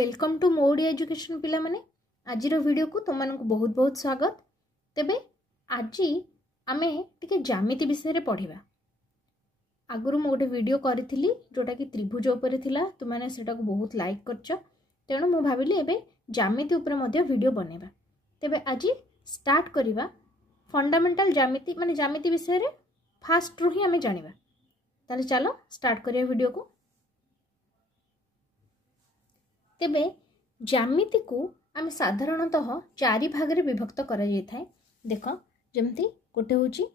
Welcome to Modi education पिला माने आज वीडियो को तुम मानक बहुत बहुत स्वागत। तेबे आज आमे टिके ज्यामिति विषय रे पढ़िबा। आगुरु मो गोटे वीडियो करिथिली जोटा कि त्रिभुज उपरे थिला, तुम माने सेटा को बहुत लाइक करछ, तेणु मु भाबिली एबे ज्यामिति उपरे मध्ये वीडियो बनेबा। तेबे आज स्टार्ट करिबा फंडामेंटल ज्यामिति माने ज्यामिति विषय रे फास्ट रु ही आमे जानिबा। ताले चलो स्टार्ट करिया वीडियो को। तेबे ज्यामिति को आम साधारणतः चारि भाग रे विभक्त करा जाय थाए। देख जमती गोटे होची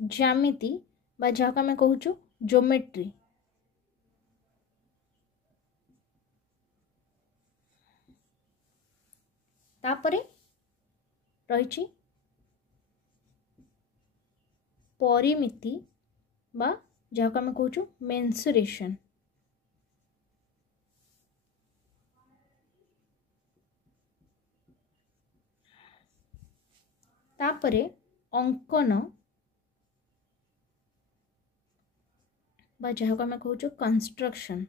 ज्यामिति बा जहाँ आम कहूँ ज्योमेट्री, तापरे रही परिमिति बा जहाँ आम कहूँ मेन्सुरेशन, तापरे अंकन बा जहाँ आम कहूँ कंस्ट्रक्शन,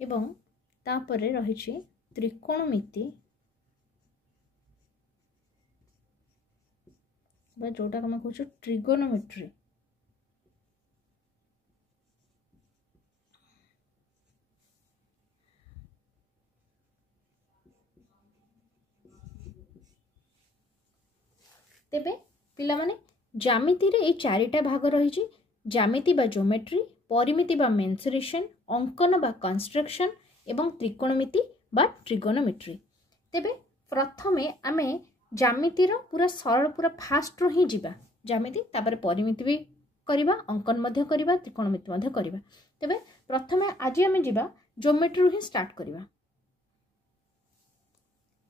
एवं तापरे रही त्रिकोणमिति बा जोटा आम कहूँ ट्रिगोनोमेट्री। तेबे पिला माने ज्यामिति रे ए चारिटा भाग रही ज्यामिति बा ज्योमेट्री, परिमिति बा मेन्सुरेशन, अंकन बा कंस्ट्रक्शन एवं त्रिकोणमिति बा ट्रिगोनोमेट्री। तेबे प्रथमे आमे ज्यामिति रो पूरा सरल पूरा फास्ट रो ही जीवा। ज्यामिति तापर परिमिति भी करिबा, अंकन मध्य करिबा, त्रिकोणमिति मध्य करिबा। तेबे प्रथमे आज आमे जीवा ज्योमेट्री रो ही स्टार्ट करिबा।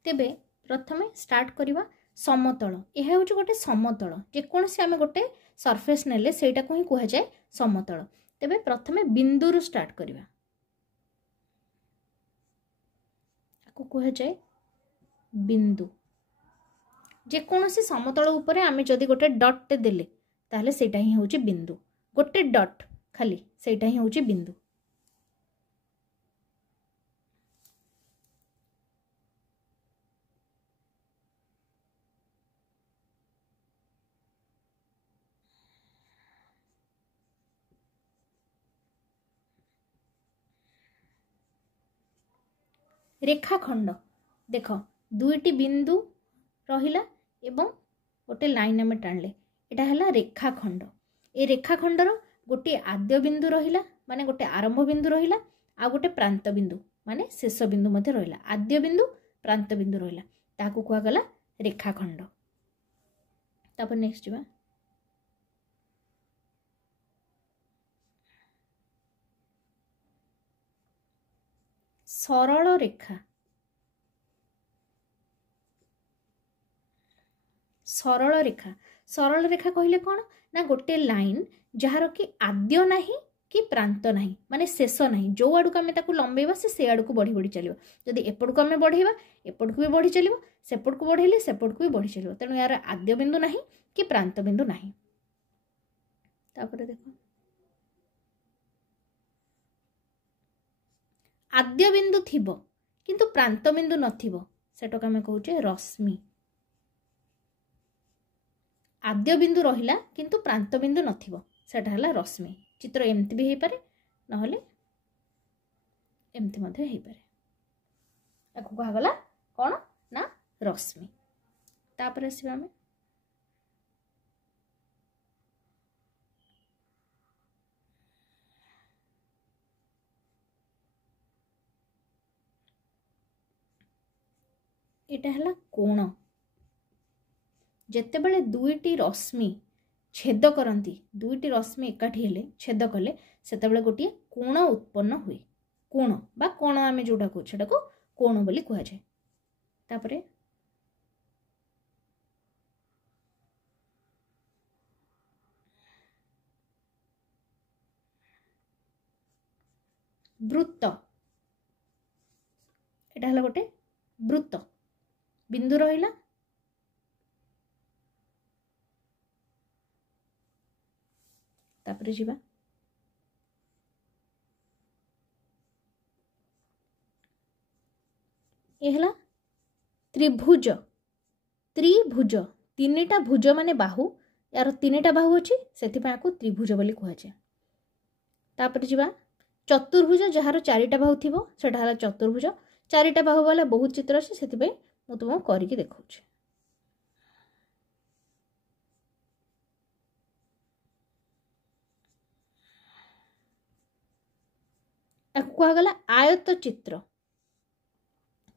तेबे प्रथमे स्टार्ट करिबा समतल। यह हूँ गोटे समतल, जेकोसी आम गोटे सरफेस नेले सेटा को ही कह जाए समतल। तेबे प्रथमे बिंदु रु स्टार्ट करिबा, को कह जाए बिंदु। जेकोसी समतल उपरे आम जदि गोटे डट देले ताहले सेटा ही हूँ बिंदु। गोटे डट खाली सेटा ही हूँ बिंदु। रेखाखंड देख दुईटी बिंदु रहिला एवं गोटे लाइन आम टाणले, एटा हला रेखाखंड। ए रेखाखंडर गोटे आद्य बिंदु रहिला माने गोटे आरंभ बिंदु रहिला, आ गोटे प्रांत बिंदु माने शेष बिंदु मध्य रहिला। आद्य बिंदु प्रांत बिंदु रहिला, ताकू कुआ गला रेखाखंड। तापर नेक्स्ट जीवा सरल रेखा। सरल रेखा, सरल रेखा कहले कौन ना गोटे लाइन जार कि आद्य नहीं कि प्रांत नहीं माने शेष नहीं। जो आड़ को आम लंबेबा से आड़ को बढ़ी बढ़ी चलो। जदि एपट को आम बढ़ेबा एपट को भी बढ़ी चलो, सेपट को बढ़ेले सेपट को भी बढ़ी चलो। तेणु यार आद्य बिंदु नहीं कि प्रांत बिंदु नहीं। तापर देखो आद्य बिंदु थिबो किंतु प्रांत बिंदु नथिबो, सेटा को आम कहूचे रश्मि। आद्य बिंदु रहिला किंतु प्रांत बिंदु नथिबो, सेटा हला रश्मि। चित्र एमती भी हेई पारे नहले एमती मध्ये हेई पारे। आको कहा गला कोन ना रश्मि। तापर आसीबा हम एटा हला कोण। जेते बेले दुईटी रश्मि छेद करती, दुईटी रश्मि एकाठी हेले छेद कले सेते बेले गोटे कोण उत्पन्न हुए। कोण बा कोण आमे जोटा को छेटा को कोण बोली कह जाए। तापरे वृत्त, एटा हला गोटे वृत्त। बिंदु रहिला तापर जीवा ये हला त्रिभुज त्रिभुज तीनटा भुज माने बाहु यार तीनटा बाहु अच्छी से त्रिभुज बोली कहुए तापर जीवा चतुर्भुज जार चारिटा बाहु थी सेटा हला चतुर्भुज चारिटा बाहु वाला बहुत चित्र अच्छे से मुझे तुमको करके देखा कहगला आयत चित्र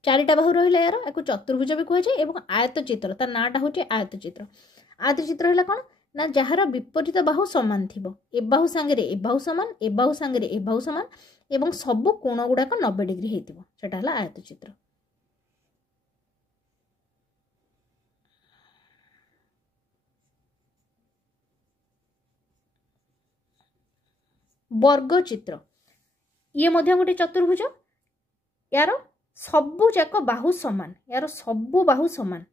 चारिटा बाहु रहा यार या चतुर्भुज भी कहुए और आयत चित्र तार नाटा हूँ आयत चित्र है कौन ना जार विपरीत बाहु सामान थी ए बाहु सांगे ए बाहु सामान ए बाहु सांगे ए बाहु सामान एवं सबू कोण गुड़ाक 90 डिग्री होता है आयत चित्र। वर्ग चित्र ये गोटे चतुर्भुज यार सबू जाक बाहु समान यार सबू बाहु समान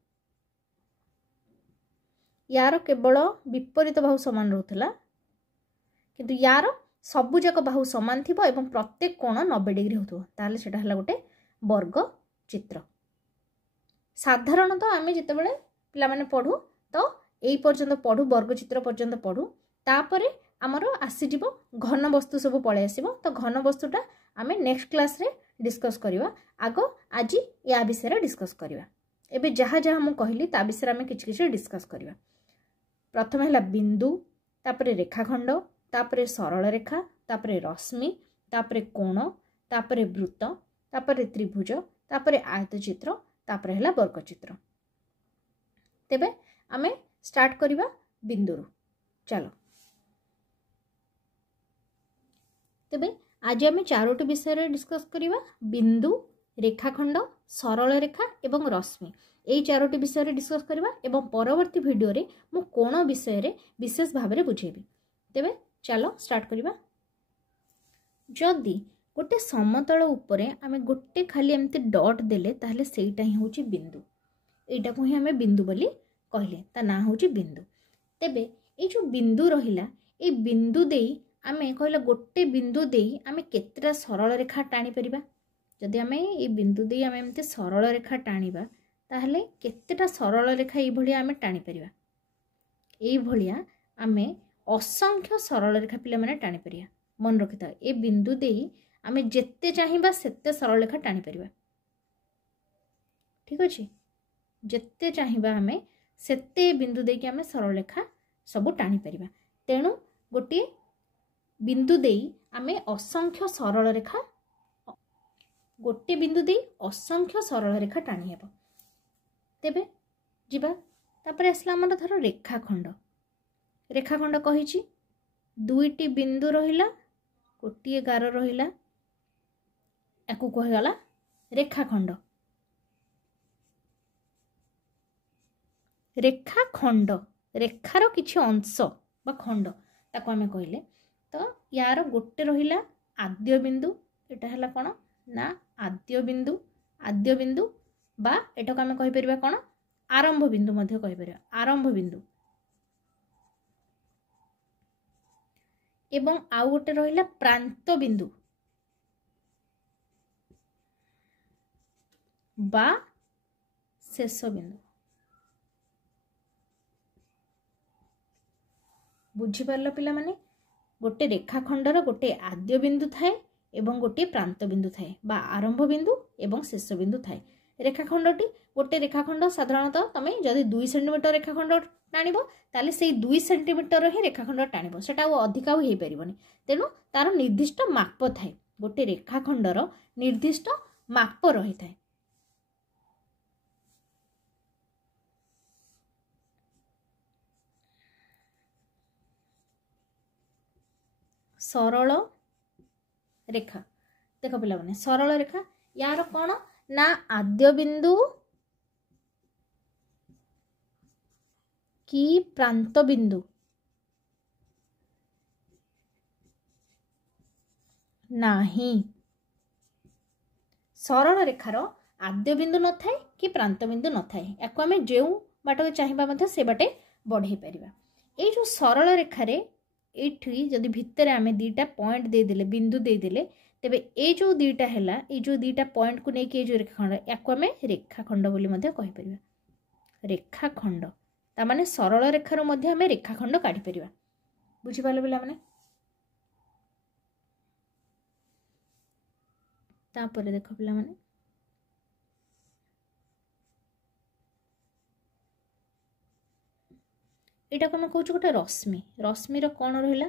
यार केवल विपरीत बाहु समान रोला किंतु यार सबू जाक बाहु समान थी एवं प्रत्येक कोण 90 डिग्री होता ताले सेटा हला गोटे वर्ग चित्र। साधारणतः आमे जिते बळे पिला माने पढू तो एई पर्यंत पढू वर्ग चित्र पर्यंत पढू तापरे आमर आसीजिवो घन वस्तु सब पळे आसीबो तो घन वस्तुटा आमे नेक्स्ट क्लास रे डिस्कस करिवा आगो आज या विषय डिस्कस करिवा एबे जहाँ जहाँ मु कहली ता विषय आमे किछ किछ डिस्कस करिवा। प्रथम है बिंदु तापरे रेखाखंड तापरे सरल रेखा तापरे रश्मि तापरे कोण तापरे वृत्त तापरे त्रिभुज तापरे आयत चित्र तापरे है वर्ग चित्र। तेबे आमे स्टार्ट करिवा बिंदु चलो तेबे आज आमे चारोटी विषय डिस्कस करिवा बिंदु रेखाखंड सरल रेखा एवं रश्मि यही चारोटी विषय डिस्कस करिवा एवं परवर्ती वीडियो रे मु कोण विषय रे विशेष भाव में बुझेबी। तेबे चलो स्टार्ट करिवा। जदि गोटे समतल उपरे आमे गोटे खाली एमती डॉट देले ताहले सेटा ही होची बिंदु एटा को ही आमे बिंदु बोली कहले ता ना होची बिंदु। तेबे ए जो बिंदु रहिला ए बिंदु देई आमे कहला गोटे बिंदु देई आमे केतरा सरल रेखा टाणी परिबा जदि आमे ए बिंदु देई आमे एमती सरल रेखा टाणीबा ताहले केतेटा सरल रेखा ये भलिया आमे टाणी परिबा ए भलिया आमे असंख्य सरल रेखा पिला माने टाणी परिया। मन रखिता ए बिंदु देई आमे जेते चाहिबा सेते सरल रेखा टाणी परिबा ठीक अछि जेते चाहिबा आमे सेते बिंदु देई कि आमे सरल रेखा सब टाणी परिबा तेणु गोटे बिंदु देई आमे असंख्य सरल रेखा गोटे बिंदु देई असंख्य सरल रेखा टाणी हेबो। तेबे जीवा तापर आसला हमर धर रेखाखंड रेखाखंड कहिछि दुईटी बिंदु रहिला गोटे गार रहिला याकू कहगला रेखाखंड। रेखाखंड रेखार किछि अंश बा खंड ताको आमे कहले तो यार गोटे रहिला आद्य बिंदु एटा हला कोन ना आद्य बिंदु बा एटा को आमे कहि परिबा कोन आरंभ बिंदु मध्य कहि परिबा आरंभ बिंदु एवं आउ गोटे रहिला प्रांत बिंदु बा शेष बिंदु। बुझी पारलो पिला माने गोटे रेखाखंडर गोटे आद्य बिंदु थाए एवं गोटे प्रांत बिंदु थाए बा आरंभ बिंदु एवं शेष बिंदु थाए। रेखाखंडटी गोटे रेखाखंड साधारणतः तमे जदि 2 सेंटीमीटर रेखाखंड टाणिबो ताले सेई 2 सेंटीमीटर ही रेखाखंड टाणिबो सेटा अधिक हो परिबनी तेणु तार निर्दिष्ट माप थाए गोटे रेखाखंडर निर्दिष्ट माप रही थाए। सरल रेखा देख पिला माने सरल रेखा यार कौन ना आद्य बिंदु कि प्रांत बिंदु नाही सरल रेखार आद्य बिंदु न थाए कि प्रांत बिंदु न थाए याको आम जो बाट चाहिए से बाटे बढ़े पारिबा। ये जो सरल रेखार ये जदि भितर आम दीटा पॉइंट देदेले बिंदु देदेले तेबे ए जो दीटा हैला ये जो दीटा पॉइंट को लेकिन जो रेखाखंड याको आम रेखाखंड बोली मध्य कहि परिबा। रेखाखंड ता माने सरल रेखार मध्य आम रेखाखंड काढ़ी परिबा। बुझी पाले पिला माने। तापर देखो पिला माने एटा कोन कहूछ गोटे रश्मि रश्मि रो कोन रहिला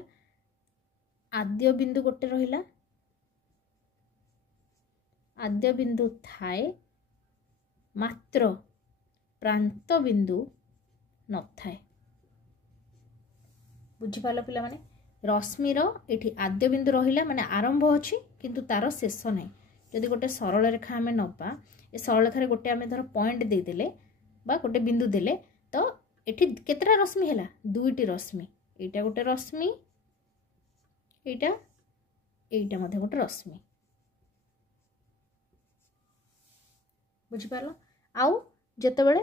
आद्य बिंदु गोटे रहिला आद्य बिंदु थाए मात्र प्रांत बिंदु न थाए। बुझी पालो पिला माने रश्मिर एठी आद्य बिंदु रहिला माने आरंभ अछि किंतु तार शेष नै। जदि गोटे सरल रेखा आमे नबा ए सरल रेखा रे गोटे आमे धर पॉइंट दे देले बा गोटे बिंदु देले तो एठी केतरा रश्मि हैला दुईटी रश्मि एटा गोटे रश्मि एटा एटा मध्ये गोटे रश्मि। बुझी पालो आउ जेतेबेले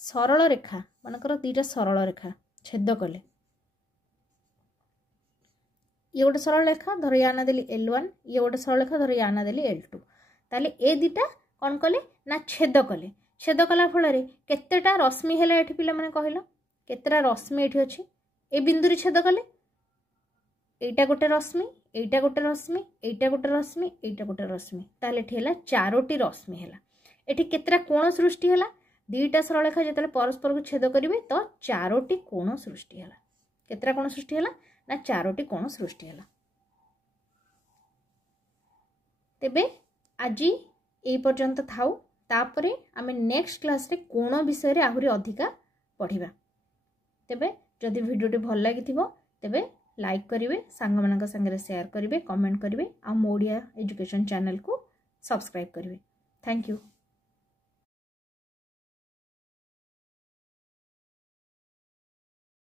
सरल रेखा मानकर दुईटा सरल रेखा छेद कले ये गोटे सरल रेखा धर या ना देली L1 ये गोटे सरल रेखा धर या ना देली L2 ताले ए दीटा कौन कले ना छेद कला फल केतेटा रश्मि है ये पिला माने कहलो केतेटा रश्मि ये अच्छी ए बिंदु रे छेद कले एटा गोटे रश्मि एटा गोटे रश्मि एटा गोटे रश्मि एटा गोटे रश्मि ताले एठी हैला चारोटी रश्मि हैला। एठी केतेटा कोण सृष्टि हैला दुईटा सरल रेखा जेतेले परस्पर को छेद करिवे तो चारोटी कोण सृष्टि हैला। केतेटा कोण सृष्टि हैला ना चारोटी कोण सृष्टि हैला। तेबे आजी ए पर्यंत थाउ तापरे आमे नेक्स्ट क्लास रे कोण विषय रे आहुरी अधिका पढ़िबा। तेबे जदि वीडियोटी भल लागिथिबो तेबे लाइक करिवे सांग मानक संगे शेयर करिवे कमेंट करिवे आ मोडिया एजुकेशन चैनल को सब्सक्राइब करिवे। Thank you.